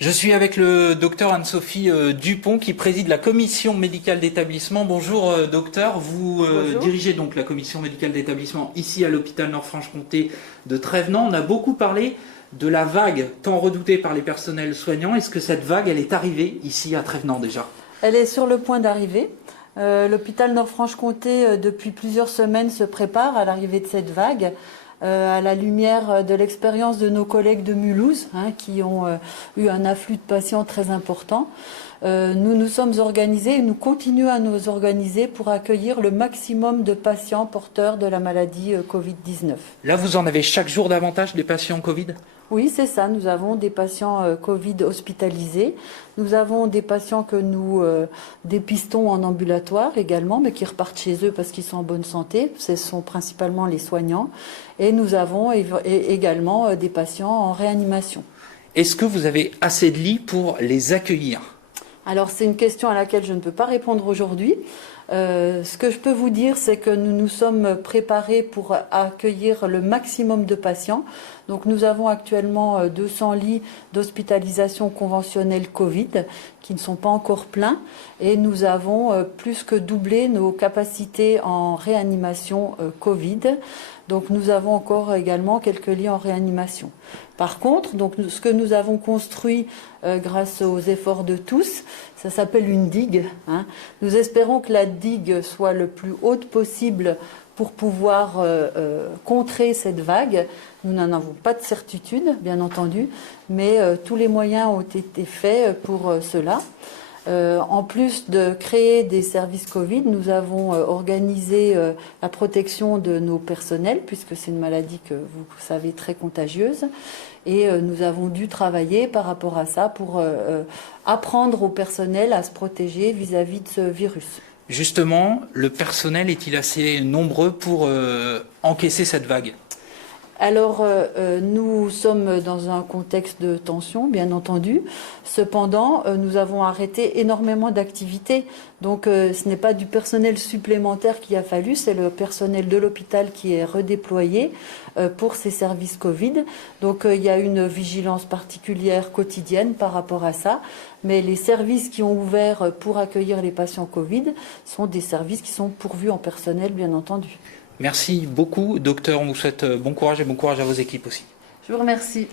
Je suis avec le docteur Anne-Sophie Dupont qui préside la commission médicale d'établissement. Bonjour docteur, vous Bonjour. dirigez donc la commission médicale d'établissement ici à l'hôpital Nord-Franche-Comté de Trévenans. On a beaucoup parlé de la vague tant redoutée par les personnels soignants. Est-ce que cette vague, elle est arrivée ici à Trévenans déjà? Elle est sur le point d'arriver. L'hôpital Nord-Franche-Comté, depuis plusieurs semaines, se prépare à l'arrivée de cette vague. À la lumière de l'expérience de nos collègues de Mulhouse, qui ont eu un afflux de patients très important. Nous nous sommes organisés et nous continuons à nous organiser pour accueillir le maximum de patients porteurs de la maladie Covid-19. Là, vous en avez chaque jour davantage des patients Covid? Oui, c'est ça. Nous avons des patients Covid hospitalisés. Nous avons des patients que nous dépistons en ambulatoire également, mais qui repartent chez eux parce qu'ils sont en bonne santé. Ce sont principalement les soignants. Et nous avons également des patients en réanimation. Est-ce que vous avez assez de lits pour les accueillir? Alors c'est une question à laquelle je ne peux pas répondre aujourd'hui. Ce que je peux vous dire, c'est que nous nous sommes préparés pour accueillir le maximum de patients. Donc nous avons actuellement 200 lits d'hospitalisation conventionnelle Covid qui ne sont pas encore pleins et nous avons plus que doublé nos capacités en réanimation Covid. Donc nous avons encore également quelques lits en réanimation. Par contre, donc, ce que nous avons construit grâce aux efforts de tous, ça s'appelle une digue. Nous espérons que la digue soit le plus haute possible pour pouvoir contrer cette vague. Nous n'en avons pas de certitude, bien entendu, mais tous les moyens ont été faits pour cela. En plus de créer des services Covid, nous avons organisé la protection de nos personnels, puisque c'est une maladie que vous savez très contagieuse. Et nous avons dû travailler par rapport à ça pour apprendre au personnel à se protéger vis-à-vis de ce virus. Justement, le personnel est-il assez nombreux pour encaisser cette vague? Alors, nous sommes dans un contexte de tension, bien entendu. Cependant, nous avons arrêté énormément d'activités. Donc, ce n'est pas du personnel supplémentaire qu'il a fallu, c'est le personnel de l'hôpital qui est redéployé pour ces services Covid. Donc, il y a une vigilance particulière quotidienne par rapport à ça. Mais les services qui ont ouvert pour accueillir les patients Covid sont des services qui sont pourvus en personnel, bien entendu. Merci beaucoup, docteur. On vous souhaite bon courage et bon courage à vos équipes aussi. Je vous remercie.